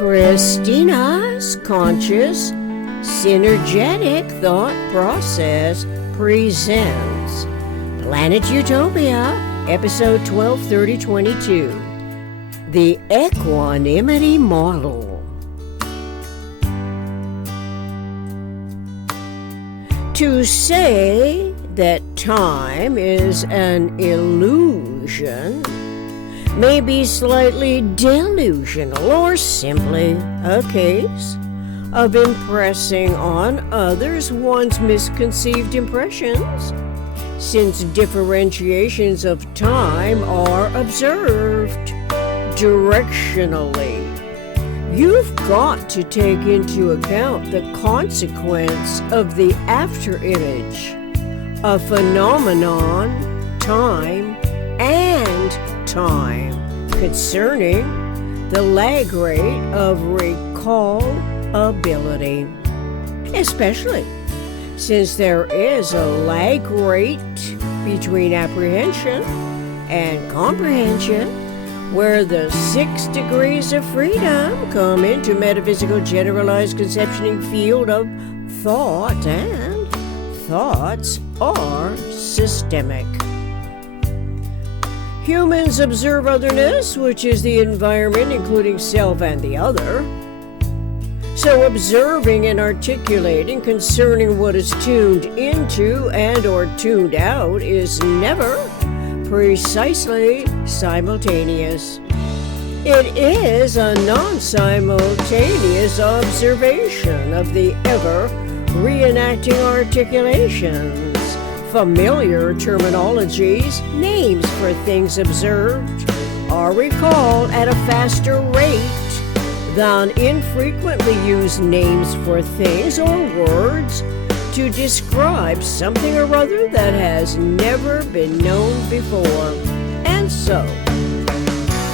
Christina's conscious, synergetic thought process presents Planet Utopia, episode 123022, the Equanimity Model. To say that time is an illusion may be slightly delusional or simply a case of impressing on others one's misconceived impressions, since differentiations of time are observed directionally. You've got to take into account the consequence of the afterimage, a phenomenon, time, and time, concerning the lag rate of recall ability, especially since there is a lag rate between apprehension and comprehension, where the 6 degrees of freedom come into metaphysical generalized conceptioning field of thought, and thoughts are systemic. Humans observe otherness, which is the environment including self and the other. So observing and articulating concerning what is tuned into and or tuned out is never precisely simultaneous. It is a non-simultaneous observation of the ever reenacting articulations. Familiar terminologies, names for things observed, are recalled at a faster rate than infrequently used names for things or words to describe something or other that has never been known before. And so,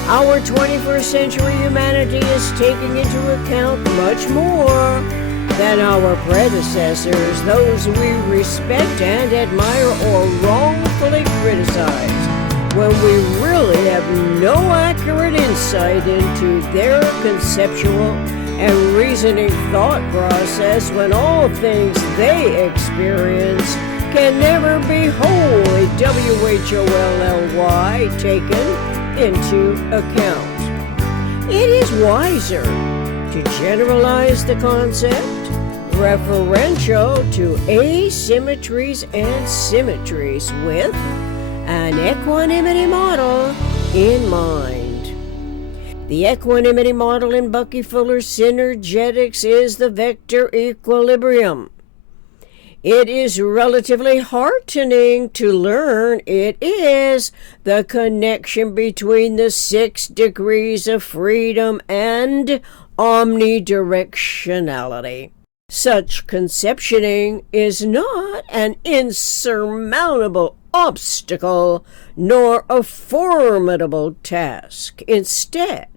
our 21st century humanity is taking into account much more than our predecessors, those we respect and admire or wrongfully criticize, when we really have no accurate insight into their conceptual and reasoning thought process, when all things they experience can never be wholly wholly taken into account. It is wiser to generalize the concept, referential to asymmetries and symmetries, with an equanimity model in mind. The equanimity model in Bucky Fuller's Synergetics is the vector equilibrium. It is relatively heartening to learn it is the connection between the 6 degrees of freedom and omnidirectionality. Such conceptioning is not an insurmountable obstacle nor a formidable task. Instead,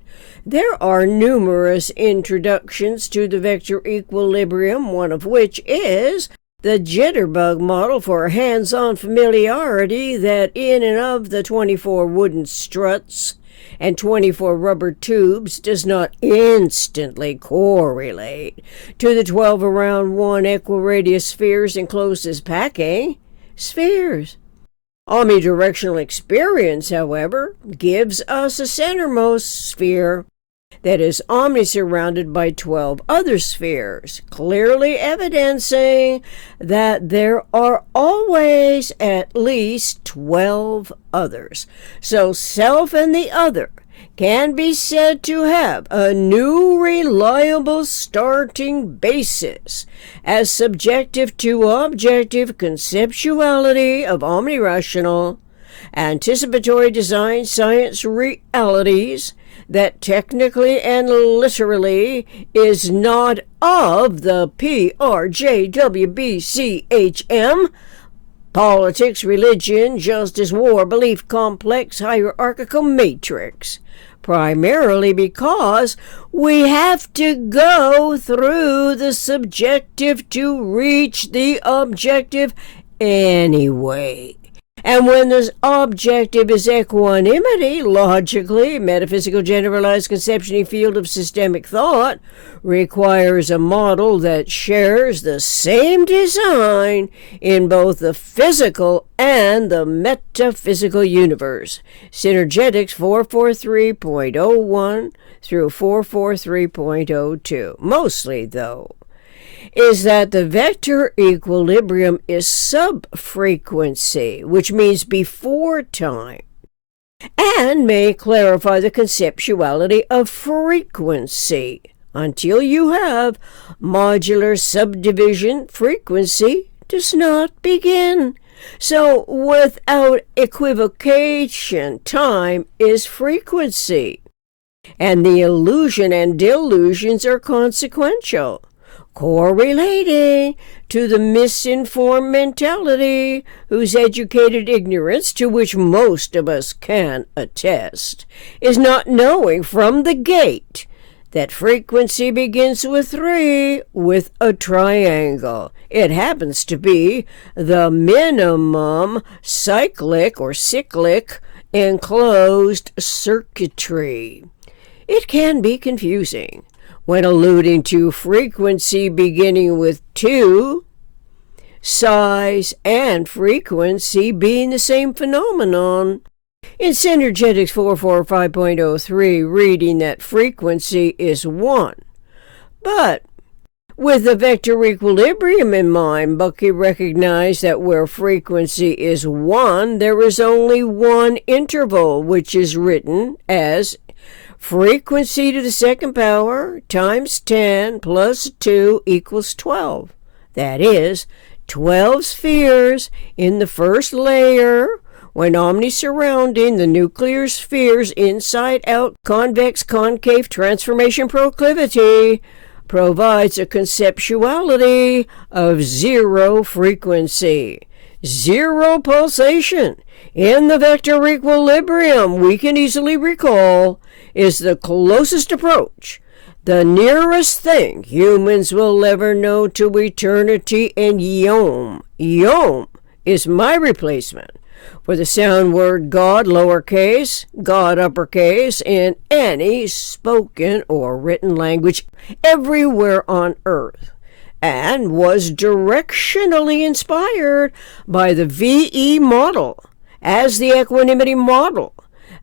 there are numerous introductions to the vector equilibrium, one of which is the jitterbug model for hands-on familiarity, that in and of the 24 wooden struts and 24 rubber tubes does not instantly correlate to the 12 around 1 equiradius spheres enclosed as packing spheres. Omnidirectional experience, however, gives us a centermost sphere that is omni-surrounded by 12 other spheres, clearly evidencing that there are always at least 12 others. So self and the other can be said to have a new reliable starting basis as subjective to objective conceptuality of omnirational, anticipatory design science realities that technically and literally is not of the PRJWBCHM, politics, religion, justice, war, belief, complex, hierarchical matrix, primarily because we have to go through the subjective to reach the objective anyway. And when the objective is equanimity, logically, metaphysical generalized conceptual field of systemic thought requires a model that shares the same design in both the physical and the metaphysical universe. Synergetics 443.01 through 443.02. Mostly, though, is that the vector equilibrium is sub-frequency, which means before time, and may clarify the conceptuality of frequency. Until you have modular subdivision, frequency does not begin. So, without equivocation, time is frequency, and the illusion and delusions are consequential, correlating to the misinformed mentality whose educated ignorance, to which most of us can attest, is not knowing from the gate that frequency begins with 3 with a triangle. It happens to be the minimum cyclic enclosed circuitry. It can be confusing when alluding to frequency beginning with 2, size and frequency being the same phenomenon. In Synergetics 445.03, reading that frequency is 1. But with the vector equilibrium in mind, Bucky recognized that where frequency is 1, there is only one interval, which is written as frequency to the second power times 10 plus 2 equals 12. That is, 12 spheres in the first layer, when omni surrounding the nuclear spheres inside out convex concave transformation proclivity provides a conceptuality of 0 frequency, 0 pulsation. In the vector equilibrium, we can easily recall, is the closest approach, the nearest thing humans will ever know to eternity and yom. Yom is my replacement for the sound word God lowercase, God uppercase in any spoken or written language everywhere on earth, and was directionally inspired by the VE model as the equanimity model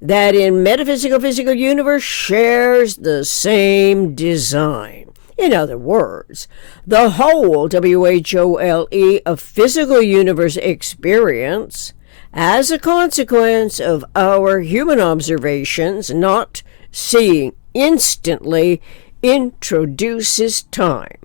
that in metaphysical physical universe shares the same design. In other words, the whole WHOLE of physical universe experience, as a consequence of our human observations not seeing instantly, introduces time.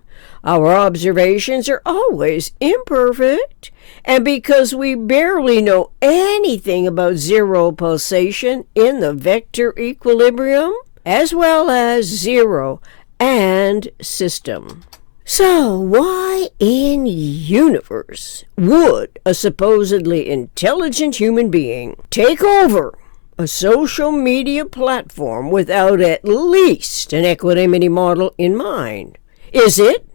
Our observations are always imperfect, and because we barely know anything about 0 pulsation in the vector equilibrium, as well as 0 and system. So why in universe would a supposedly intelligent human being take over a social media platform without at least an equanimity model in mind? Is it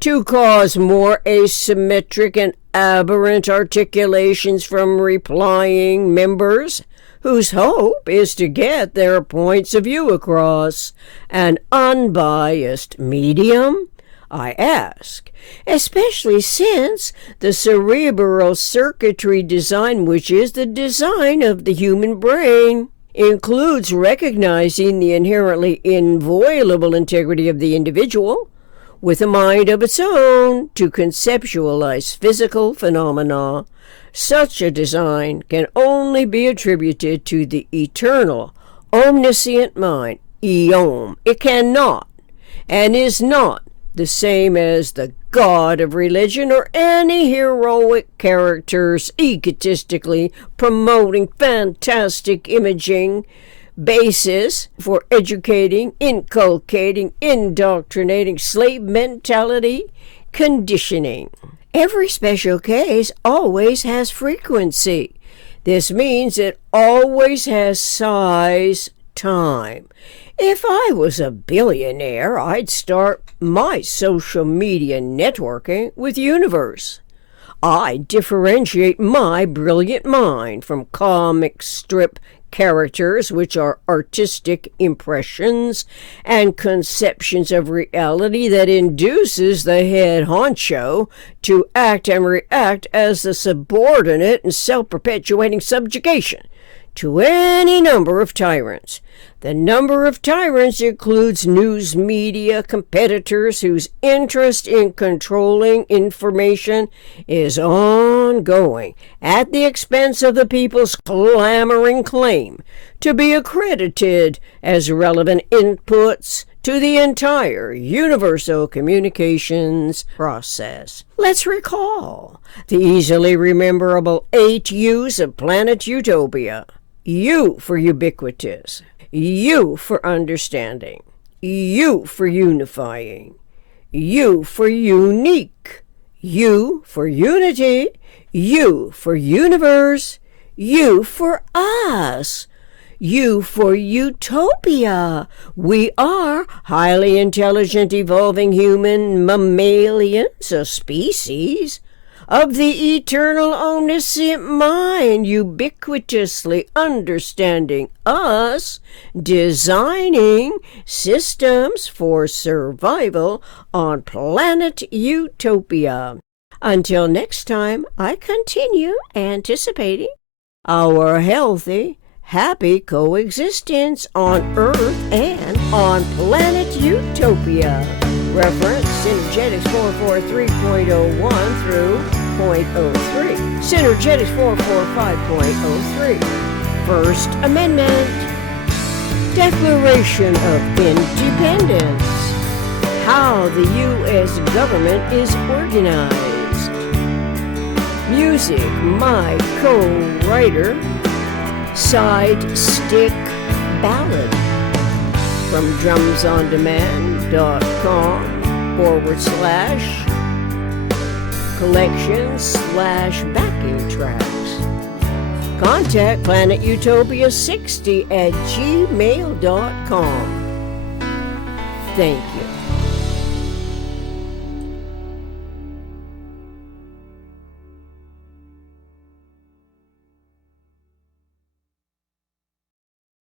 to cause more asymmetric and aberrant articulations from replying members whose hope is to get their points of view across an unbiased medium? I ask, especially since the cerebral circuitry design, which is the design of the human brain, includes recognizing the inherently inviolable integrity of the individual with a mind of its own to conceptualize physical phenomena. Such a design can only be attributed to the eternal, omniscient mind, Eom. It cannot and is not the same as the God of religion or any heroic characters egotistically promoting fantastic imaging basis for educating, inculcating, indoctrinating slave mentality conditioning. Every special case always has frequency. This means it always has size, time. If I was a billionaire, I'd start my social media networking with universe. I differentiate my brilliant mind from comic strip characters, which are artistic impressions and conceptions of reality that induces the head honcho to act and react as the subordinate and self-perpetuating subjugation to any number of tyrants. The number of tyrants includes news media competitors whose interest in controlling information is ongoing at the expense of the people's clamoring claim to be accredited as relevant inputs to the entire universal communications process. Let's recall the easily rememberable 8 U's of Planet Utopia. U for ubiquitous. U for understanding. U for unifying. U for unique. U for unity. U for universe. U for us. U for utopia. We are highly intelligent, evolving human mammalians, a species of the eternal omniscient mind, ubiquitously understanding us, designing systems for survival on planet Utopia. Until next time, I continue anticipating our healthy, happy coexistence on Earth and on planet Utopia. Reference Synergetics 443.01 through 0.03. Synergetics 445.03. First Amendment. Declaration of Independence. How the U.S. government is organized. Music, my co-writer. Side Stick Ballad from drumsondemand.com/collections/backing tracks. Contact planetutopia60@gmail.com. Thank you.